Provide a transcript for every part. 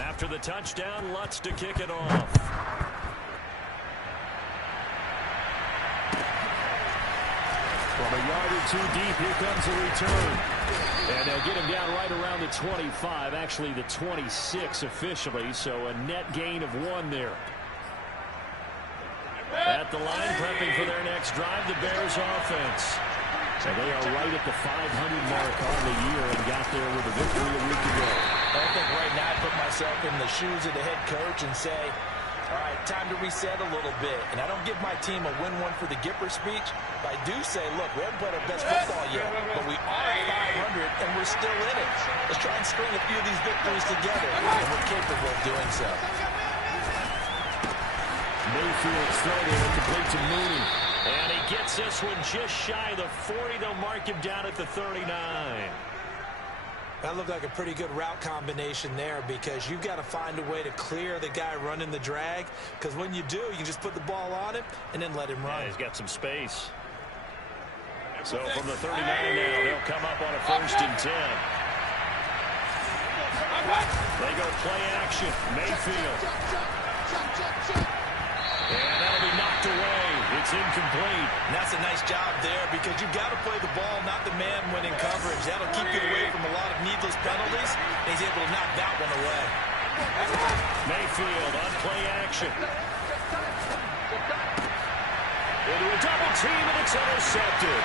After the touchdown, Lutz to kick it off. From a yard or two deep, here comes a return. And they'll get him down right around the 25, actually the 26 officially, so a net gain of 1 there. At the line, prepping for their next drive, the Bears offense. So they are right at the 500 mark on the year and got there with a victory a week ago. I think right now I put myself in the shoes of the head coach and say, all right, time to reset a little bit. And I don't give my team a win one for the Gipper speech, but I do say, look, we haven't played our best football yet, but we are at 500 and we're still in it. Let's try and string a few of these victories together, and we're capable of doing so. Mayfield's throw there, complete to Mooney. And he gets this one just shy of the 40. They'll mark him down at the 39. That looked like a pretty good route combination there because you've got to find a way to clear the guy running the drag, because when you do, you can just put the ball on him and then let him run. Yeah, he's got some space. So from the 39 now, they'll come up on a 1st and 10. They go play action. Mayfield. And that'll be knocked away. It's incomplete. And that's a nice job there because you've got to play the ball, not the man when in coverage. That'll keep you away from a lot of needless penalties. And he's able to knock that one away. Mayfield on play action. Into a double team, and it's intercepted.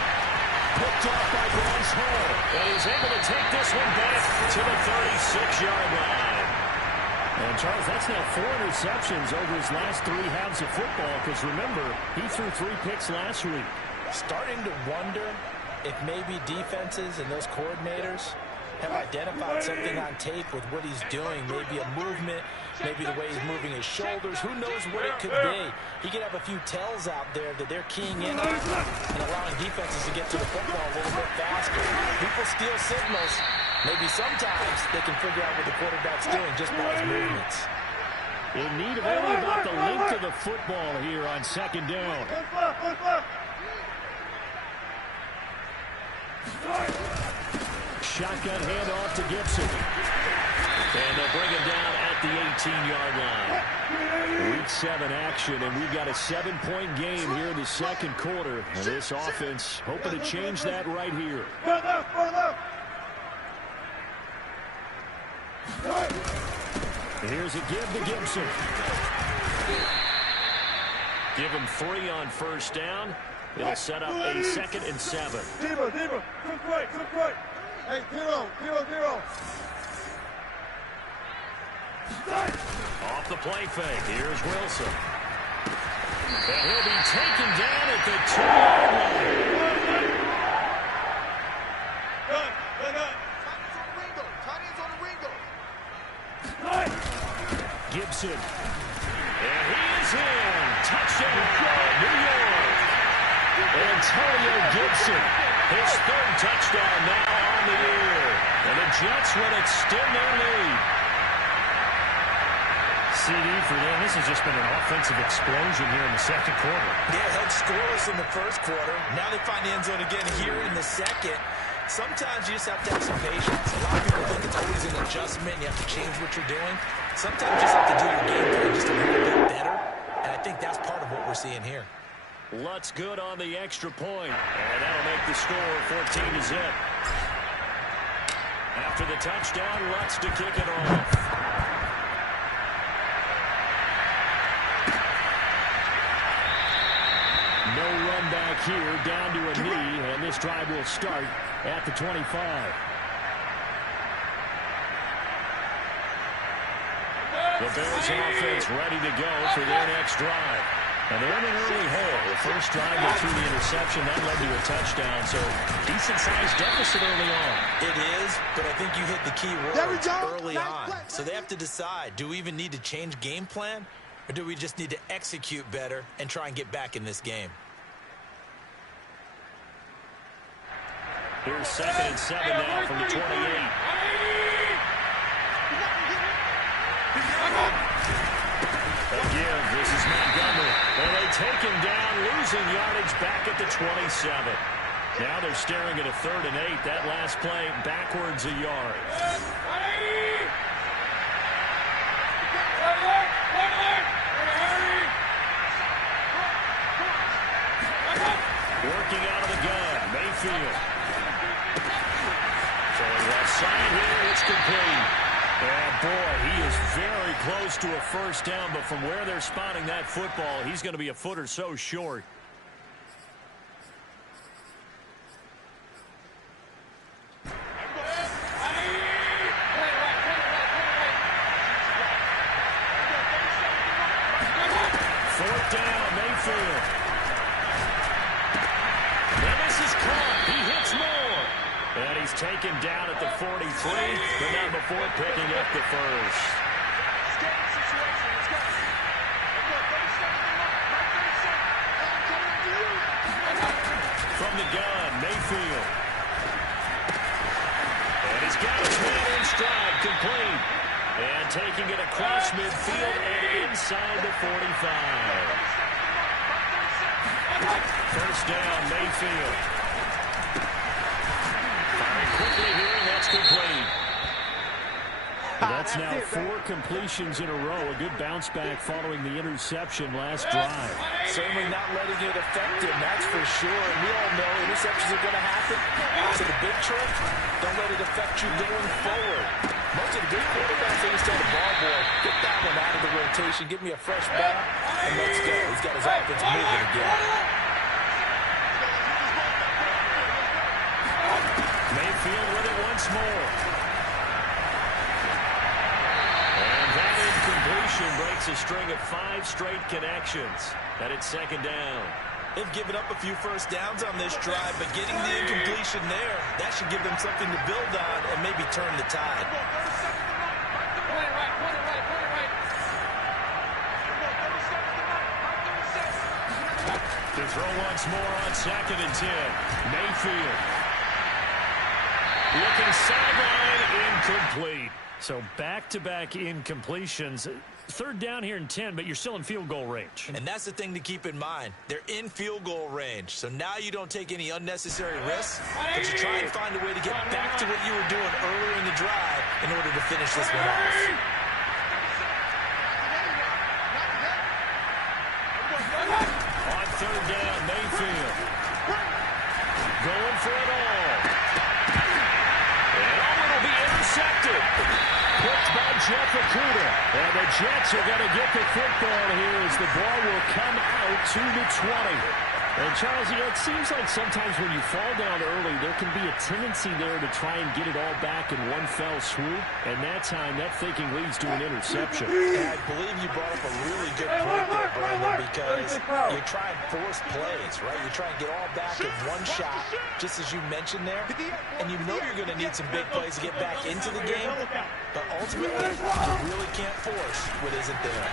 Picked off by Bryce Hall. And he's able to take this one back to the 36-yard line. And, Charles, that's now 4 interceptions over his last 3 halves of football because, remember, he threw 3 picks last week. Starting to wonder if maybe defenses and those coordinators have identified something on tape with what he's doing. Maybe a movement, maybe the way he's moving his shoulders. Who knows what it could be? He could have a few tells out there that they're keying in on and allowing defenses to get to the football a little bit faster. People steal signals. Maybe sometimes they can figure out what the quarterback's doing just by his movements. In need of only about the length of the football here on 2nd down. Shotgun handoff to Gibson. And they'll bring him down at the 18-yard line. Week 7 action, and we've got a 7-point game here in the 2nd quarter. And this offense hoping to change that right here. Here's a give to Gibson. Give him 3 on 1st down. It'll set up a 2nd and 7. Devo, quick right. Hey, zero. Off the play fake. Here's Wilson. And he'll be taken down at the 2-yard line. Gibson. And he is in. Touchdown, New York. Antonio Gibson. His 3rd touchdown now on the year. And the Jets will extend their lead. CD for them. This has just been an offensive explosion here in the 2nd quarter. Yeah, held scoreless in the 1st quarter. Now they find the end zone again here in the 2nd. Sometimes you just have to have some patience. A lot of people think it's always an adjustment. You have to change what you're doing. Sometimes you just have to do your game plan just a little bit better. And I think that's part of what we're seeing here. Lutz good on the extra point. And that'll make the score 14-0. After the touchdown, Lutz to kick it off. No run back here, down to a knee, and this drive will start at the 25. The Bears offense ready to go for their next drive. And they're in an early hole. The first drive they threw the interception. That led to a touchdown. So decent-sized deficit early on. It is, but I think you hit the key words early on. So they have to decide, do we even need to change game plan? Or do we just need to execute better and try and get back in this game? Here's 2nd and 7 now from the 28. Again, this is Montgomery. And they take him down, losing yardage back at the 27. Now they're staring at a 3rd and 8. That last play backwards a yard. inside here, and it's complete. And, boy, he is very close to a first down, but from where they're spotting that football, he's going to be a foot or so short. Fourth down, Mayfield. Now this is caught. He hits more. And he's taken down at the 43, but not before picking up the first. From the gun, Mayfield. And he's got his man in stride, complete. And taking it across midfield and inside the 45. First down, Mayfield. Firing quickly here, and that's complete. That's now 4 completions in a row. A good bounce back following the interception last drive. Certainly not letting it affect him, that's for sure. And we all know interceptions are going to happen. So the big trick, don't let it affect you going forward. Most of the good quarterbacks, they just tell the ball boy, get that one out of the rotation, give me a fresh ball, and let's go. He's got his offense moving again. Mayfield with it once more. And that incompletion breaks a string of 5 straight connections. And it's second down. They've given up a few first downs on this drive, but getting the incompletion there, that should give them something to build on and maybe turn the tide. To throw once more on 2nd and 10. Mayfield. Looking sideline, incomplete. So back-to-back incompletions. Third down here and 10, but you're still in field goal range. And that's the thing to keep in mind. They're in field goal range. So now you don't take any unnecessary risks, but you try and find a way to get back to what you were doing earlier in the drive in order to finish this one off. On third down, Mayfield. Going for it all. And oh, it'll be intercepted. Picked by Jeff Okudah. And the Jets are going to get the football here as the ball will come out to the 20. And, Charles, you know, it seems like sometimes when you fall down early, there can be a tendency there to try and get it all back in one fell swoop. And that time, that thinking leads to an interception. And I believe you brought up a really good point there, Brandon, because you try and force plays, right? You try and get all back in one shot, just as you mentioned there. And you know you're going to need some big plays to get back into the game. But ultimately, you really can't force what isn't there.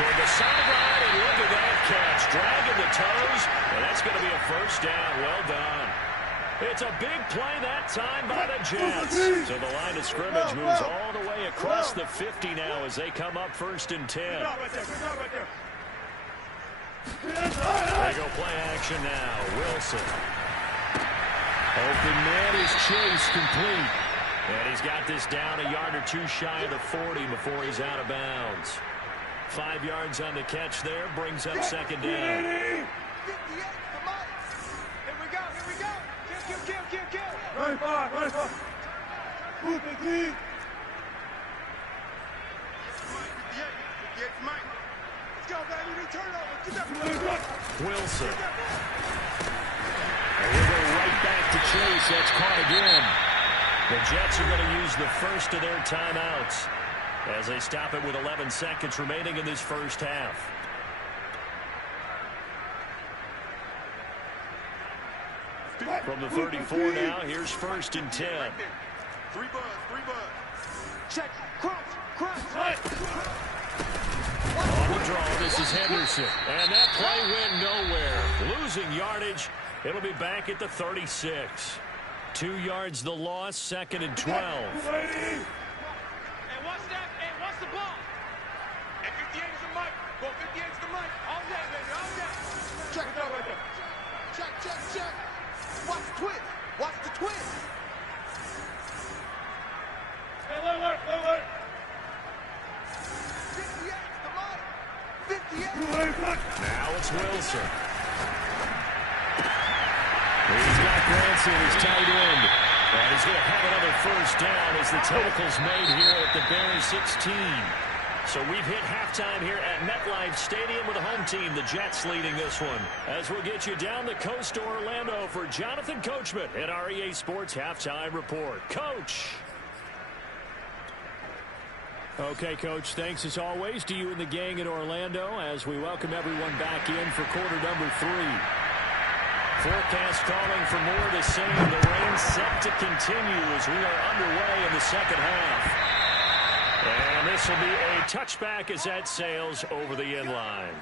Toward the sideline, and look at that catch. Dragging the toes, and that's going to be a first down. Well done. It's a big play that time by the Jets. So the line of scrimmage moves all the way across the 50 now as they come up 1st and 10. They go play action now. Wilson. Open man is Chase, complete. And he's got this down a yard or 2 shy of the 40 before he's out of bounds. 5 yards on the catch there, brings up second down. Here we go. Kill. Run far. Move the team. Let's go, baby. Turn over. Get that. Wilson. And we'll go right back to Chase. That's caught again. The Jets are going to use the first of their timeouts as they stop it with 11 seconds remaining in this first half. From the 34 now, here's 1st and 10. Three buzz. Check. Cross. On the draw, this is Henderson. And that play went nowhere. Losing yardage. It'll be back at the 36. 2 yards the loss, 2nd and 12. Hey, what's that? Hey, what's the ball? Hey, 58 is the mic. Go 58 is the mic. All day, baby, all day. Check it out right there. Check. Watch the twist. Hey, alert. 58 is the mic. 58. Now it's Wilson. He's got Grant Johnson is tight end. And he's going to have another first down as the tackle's made here at the Bears 16. So we've hit halftime here at MetLife Stadium with the home team, the Jets, leading this one. As we'll get you down the coast to Orlando for Jonathan Coachman at our EA Sports Halftime Report. Coach. Okay, Coach, thanks as always to you and the gang in Orlando as we welcome everyone back in for quarter number 3. Forecast calling for more of the same. The rain set to continue as we are underway in the second half. And this will be a touchback as that sails over the end line.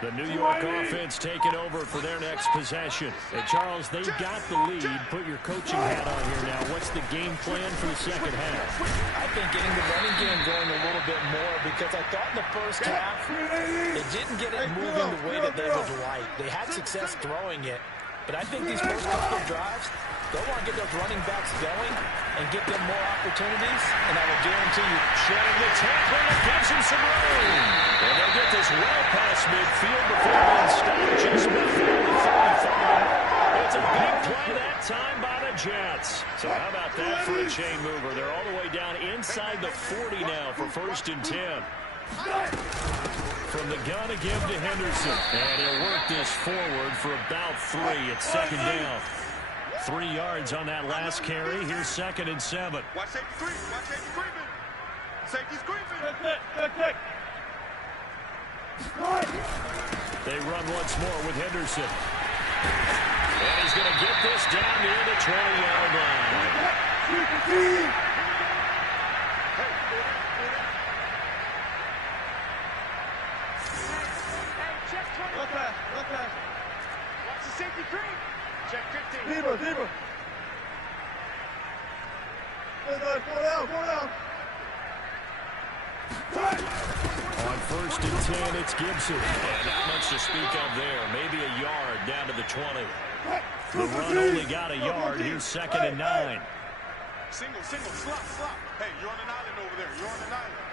The New York offense taking over for their next possession. And Charles, they've got the lead. Put your coaching hat on here now. What's the game plan for the second half? I think getting the running game going a little bit more because I thought in the first half they didn't get it moving the way that they would like. They had success throwing it, but I think these first couple of drives, they'll want to get those running backs going and get them more opportunities, and I will guarantee you. Showing the tackle that gives him some room. And they'll get this well past midfield before being stopped just before the 35. It's a big play that time by the Jets. So how about that for a chain mover? They're all the way down inside the 40 now for 1st and 10. From the gun again to Henderson. And he'll work this forward for about 3. It's 2nd down. 3 yards on that last carry. Here's 2nd and 7. Watch safety creeping. Watch safety creeping. Safety's creeping. They run once more with Henderson. And he's going to get this down near the 20-yard line. Watch the safety creep. Check 15. Deeper. Go down. On 1st and 10, it's Gibson. And not much to speak of there. Maybe a yard down to the 20. The run only got a yard. Here's 2nd and 9. Single, slop. Hey, you're on an island over there. You're on an island.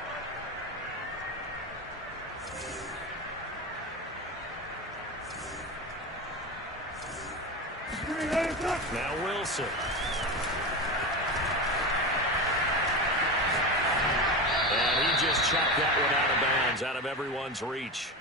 Now Wilson. And he just chopped that one out of bounds, out of everyone's reach.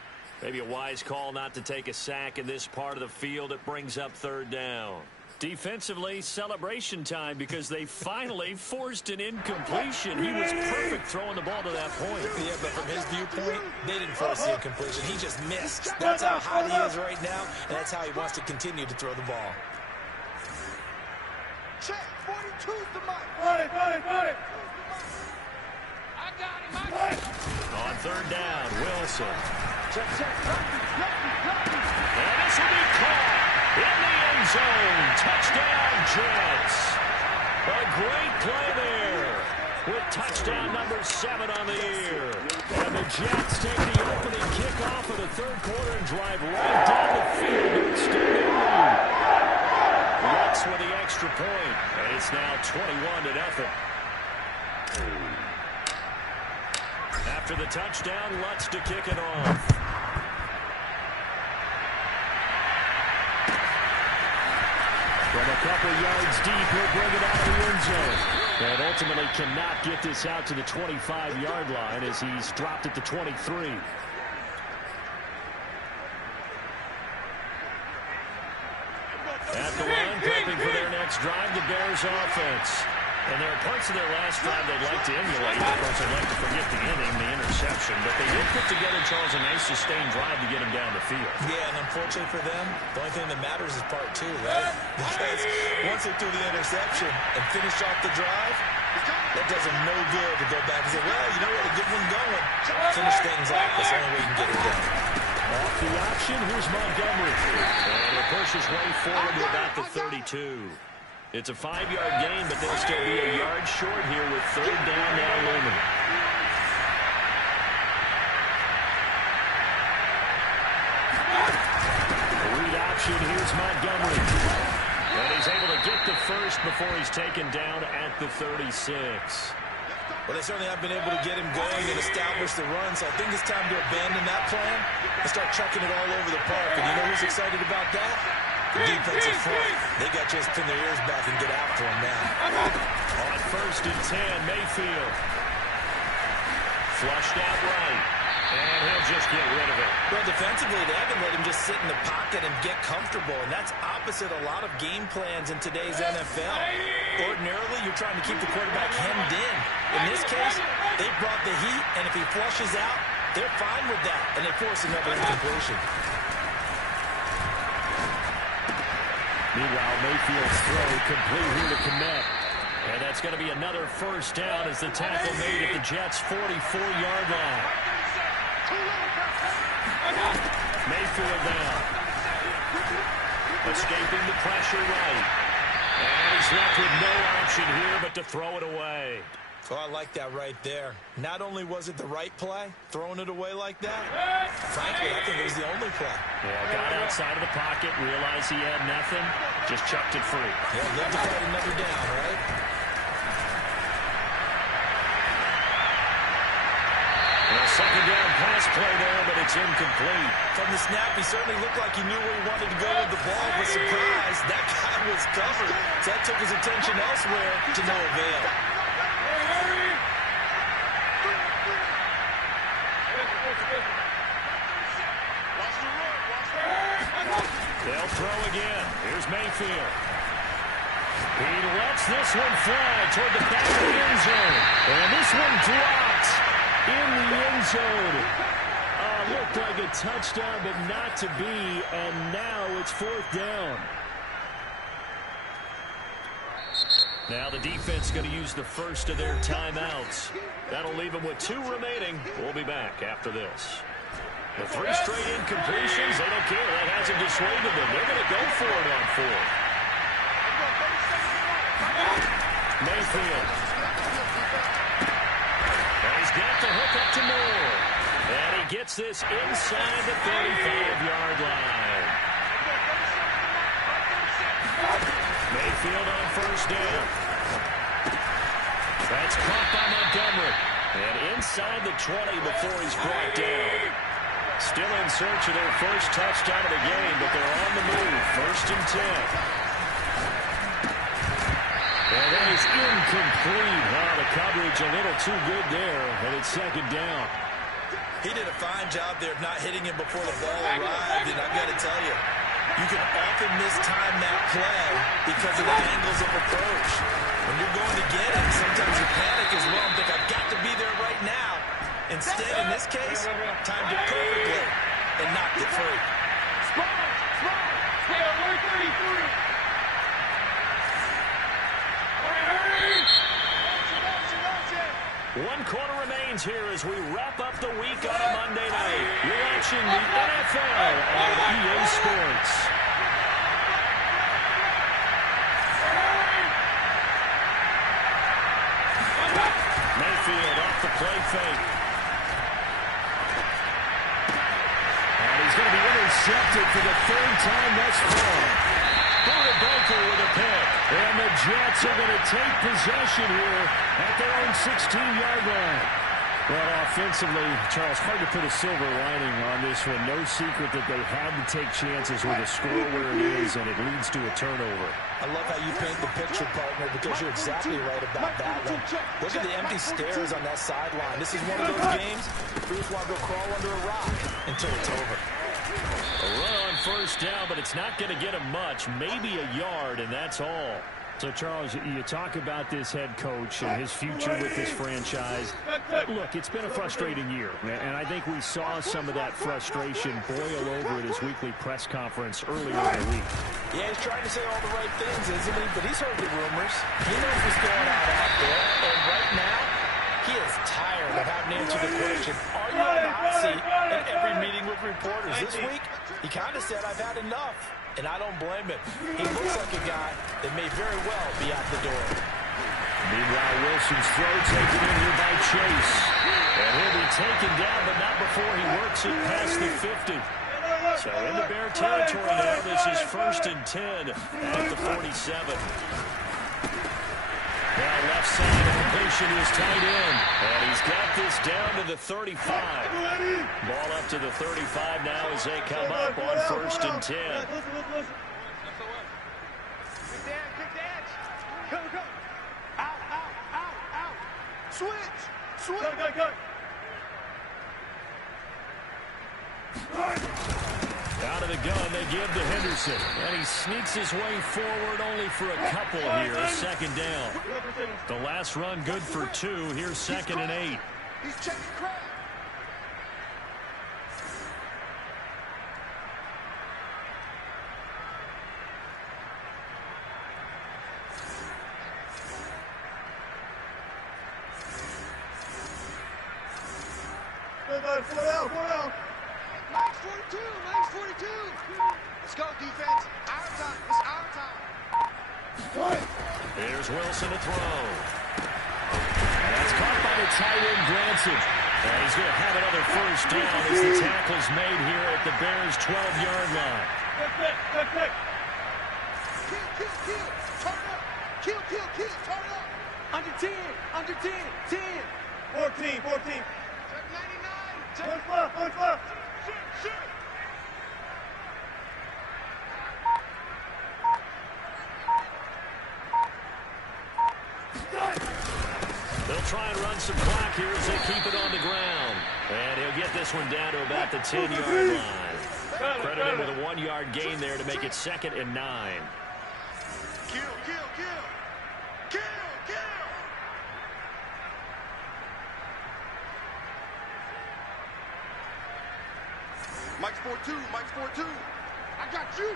Maybe a wise call not to take a sack in this part of the field. It brings up 3rd down. Defensively, celebration time because they finally forced an incompletion. He was perfect throwing the ball to that point. Yeah, but from his viewpoint, they didn't force the incompletion. He just missed. That's how hot he is right now, and that's how he wants to continue to throw the ball. Check. 42's the mic. Got it. I got him. On 3rd down, Wilson. Check. And this will be caught in the end zone. Touchdown, Jets. A great play there with touchdown number 7 on the year. And the Jets take the opening kickoff of the 3rd quarter and drive right down the field to extend their lead. Lutz with the extra point, and it's now 21-0. After the touchdown, Lutz to kick it off. From a couple yards deep, he'll bring it out of the end zone. And ultimately cannot get this out to the 25-yard line as he's dropped it to 23. At the line, prepping for their next drive, the Bears offense. And there are parts of their last drive they'd like to emulate. Of course, I'd like to forget the inning, the interception. But they did put together, Charles, a nice sustained drive to get him down the field. Yeah, and unfortunately for them, the only thing that matters is part 2, right? Because once they threw the interception and finished off the drive, that does them no good to go back and say, well, you know what, a good one going. Finish things off. That's the only way you can get it done. Off the option, here's Montgomery. And he'll push his way forward to about the 32. It's a 5-yard gain, but they'll still be a yard short here with third down now looming. Read option, here's Montgomery. And he's able to get the first before he's taken down at the 36. Well, they certainly have been able to get him going and establish the run, so I think it's time to abandon that plan and start chucking it all over the park. And you know who's excited about that? The defensive front. They got just pin their ears back and get after him now. On 1st and 10, Mayfield. Flushed out right. And he'll just get rid of it. Well, defensively, they haven't let him just sit in the pocket and get comfortable, and that's opposite a lot of game plans in today's NFL. Ordinarily, you're trying to keep the quarterback hemmed in. In this case, they brought the heat, and if he flushes out, they're fine with that, and they force another incompletion. Meanwhile, Mayfield's throw complete here to connect. And that's going to be another first down as the tackle made at the Jets' 44-yard line. Mayfield down. Escaping the pressure right. And he's left with no option here but to throw it away. Oh, I like that right there. Not only was it the right play, throwing it away like that, frankly, I think it was the only play. Yeah, got outside of the pocket, realized he had nothing, just chucked it free. Yeah, love to fight another down, right? A second down pass play there, but it's incomplete. From the snap, he certainly looked like he knew where he wanted to go with the ball, but surprise, that guy was covered. So that took his attention elsewhere to no avail. They'll throw again. Here's Mayfield. He lets this one fly toward the back of the end zone. And this one drops in the end zone. Looked like a touchdown, but not to be. And now it's 4th down. Now the defense is going to use the first of their timeouts. That'll leave them with 2 remaining. We'll be back after this. The 3 straight incompletions, they don't care. That hasn't dissuaded them. They're going to go for it on 4th. Mayfield. And he's got the hook up to Moore. And he gets this inside the 35-yard line. Mayfield on 1st down. That's caught by Montgomery. And inside the 20 before he's brought down. Still in search of their first touchdown of the game, but they're on the move. 1st and 10. And that is incomplete. Wow, the coverage a little too good there, and it's 2nd down. He did a fine job there of not hitting him before the ball arrived, and I've got to tell you, you can often mistime that play because of the angles of approach. When you're going to get it, sometimes you panic as well and think, I've got to be there right now. Instead, in this case, timed it perfectly and knocked it free. One quarter remains here as we wrap up the week on a Monday night. You're watching the NFL on EA Sports. Mayfield off the play fake. And he's going to be intercepted for the 3rd time thus far. Buda Baker with a pick. And the Jets are going to take possession here at their own 16-yard line. Well, offensively, Charles, hard to put a silver lining on this one. No secret that they had to take chances with the score where it is, and it leads to a turnover. I love how you paint the picture, partner, because you're exactly right about that one. Look at the empty stares on that sideline. This is one of those games where you just want to go crawl under a rock until it's over. A run on 1st down, but it's not going to get him much, maybe a yard, and that's all. So, Charles, you talk about this head coach and his future with this franchise. Look, it's been a frustrating year, and I think we saw some of that frustration boil over at his weekly press conference earlier in the week. Yeah, he's trying to say all the right things, isn't he? But he's heard the rumors. He knows what's going on out there, and right now, He is tired of having to answer the question, are you on the hot seat, in every meeting with reporters. This week, he kind of said, I've had enough, and I don't blame him. He looks like a guy that may very well be out the door. Meanwhile, Wilson's throw taken in here by Chase. And he'll be taken down, but not before he works it past the 50. So in the Bear territory now, this is 1st and 10 at the 47. Now left side, the completion is tight end. And he's got this down to the 35. Ball up to the 35 now as they come up on 1st and 10. Switch! Go! Out of the gun, they give to Henderson. And he sneaks his way forward only for a couple here, 2nd down. The last run good for 2. Here's 2nd and 8. He's checking crowd. Go down. Max 42. Let's go, defense. Our time. It's our time. Here's Wilson to throw. That's caught by the tight end, Granson. And he's going to have another 1st down as the tackle's made here at the Bears' 12-yard line. Kick. Kill. Turn up. Kill. Turn up. Under 10. 10. 14. Check 99. Punch left. Shoot. They'll try and run some clock here as they keep it on the ground. And he'll get this one down to about the 10-yard line. Credit him with a 1-yard gain there to make it 2nd and 9. Kill. Mike's 4-2. I got you.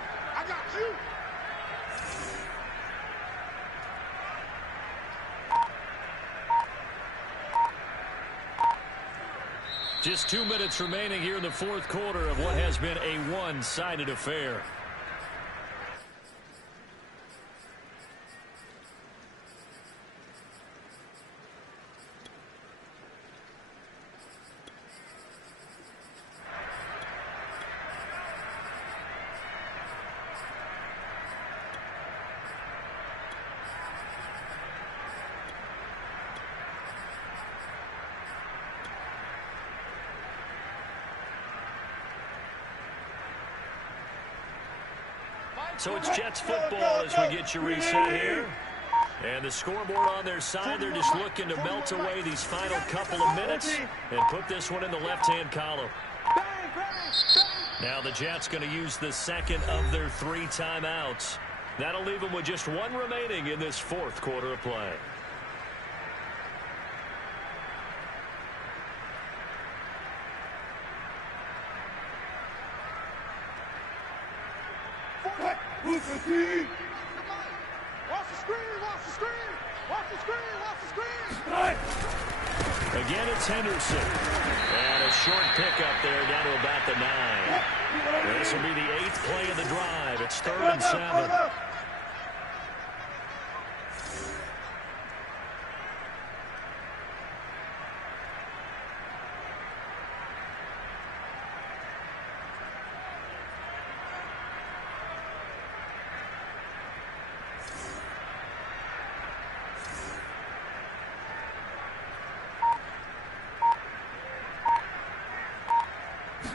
Just 2 minutes remaining here in the 4th quarter of what has been a one-sided affair. So it's Jets football as we get you reset here. And the scoreboard on their side, they're just looking to melt away these final couple of minutes and put this one in the left-hand column. Now the Jets going to use the 2nd of their 3 timeouts. That'll leave them with just 1 remaining in this 4th quarter of play. Watch the screen. Again, it's Henderson. And a short pickup there down to about the 9. This will be the 8th play of the drive. It's 3rd and 7.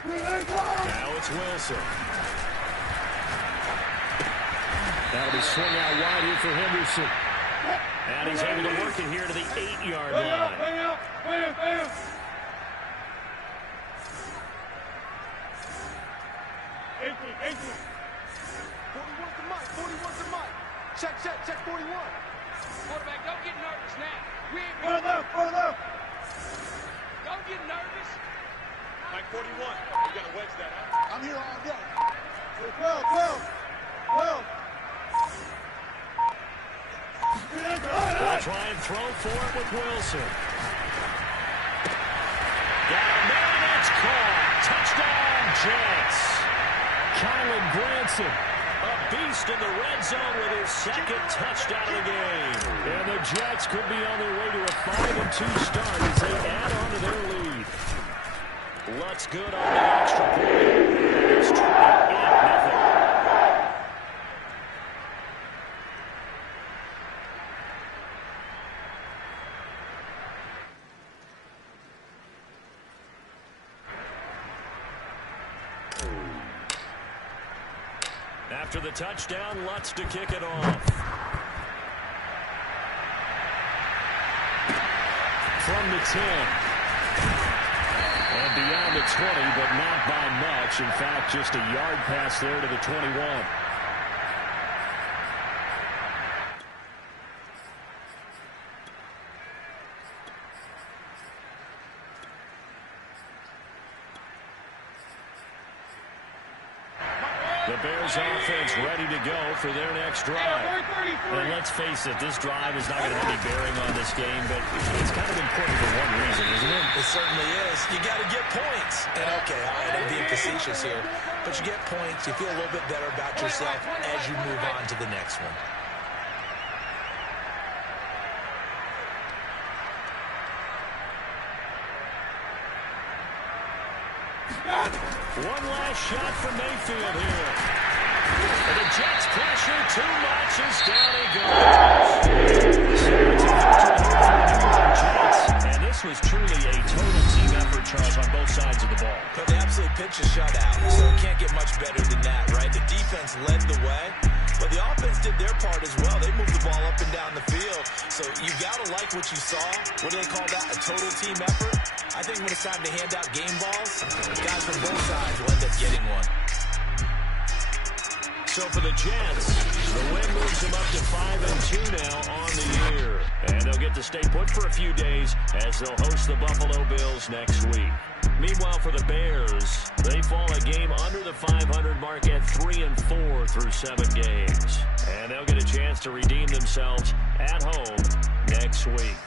Now it's Wilson. That'll be swung out wide here for Henderson. And he's able to work it here to the 8-yard line. Bam. 18. 41's the mic. Check 41. Quarterback, don't get nervous now. We ain't Far left. Don't get nervous. Mike 41. You got to wedge that out. I'm here all day. 12. They'll try and throw for it with Wilson. chance. Kylan Granson, a beast in the red zone with his second touchdown of the game. And the Jets could be on their way to a 5-2 start as they add on to their lead. Lutz good on the extra point. It's 28-0. After the touchdown, Lutz to kick it off. From the 10. And beyond the 20, but not by much. In fact, just a yard pass there to the 21. The Bears offense ready to go for their next drive. And let's face it, this drive is not going to have any bearing on this game, but it's kind of important for one reason, isn't it? It certainly is. You got to get points. And okay, all right, I'm being facetious here, but you get points, you feel a little bit better about yourself as you move on to the next one. One last shot from Mayfield here. And the Jets pressure too much as down he goes. So it's a victory here for the New York Jets. And this was truly a total team effort, Charles, on both sides of the ball. But they absolutely pitched a shutout, so it can't get much better than that, right? The defense led the way, but the offense did their part as well. They moved the ball up and down the field. So you got to like what you saw. What do they call that? A total team effort? I think when it's time to hand out game balls, guys from both sides will end up getting one. So for the Jets, the win moves them up to 5-2 now on the year. And they'll get to stay put for a few days as they'll host the Buffalo Bills next week. Meanwhile, for the Bears, they fall a game under the 500 mark at 3-4 through 7 games. And they'll get a chance to redeem themselves at home next week.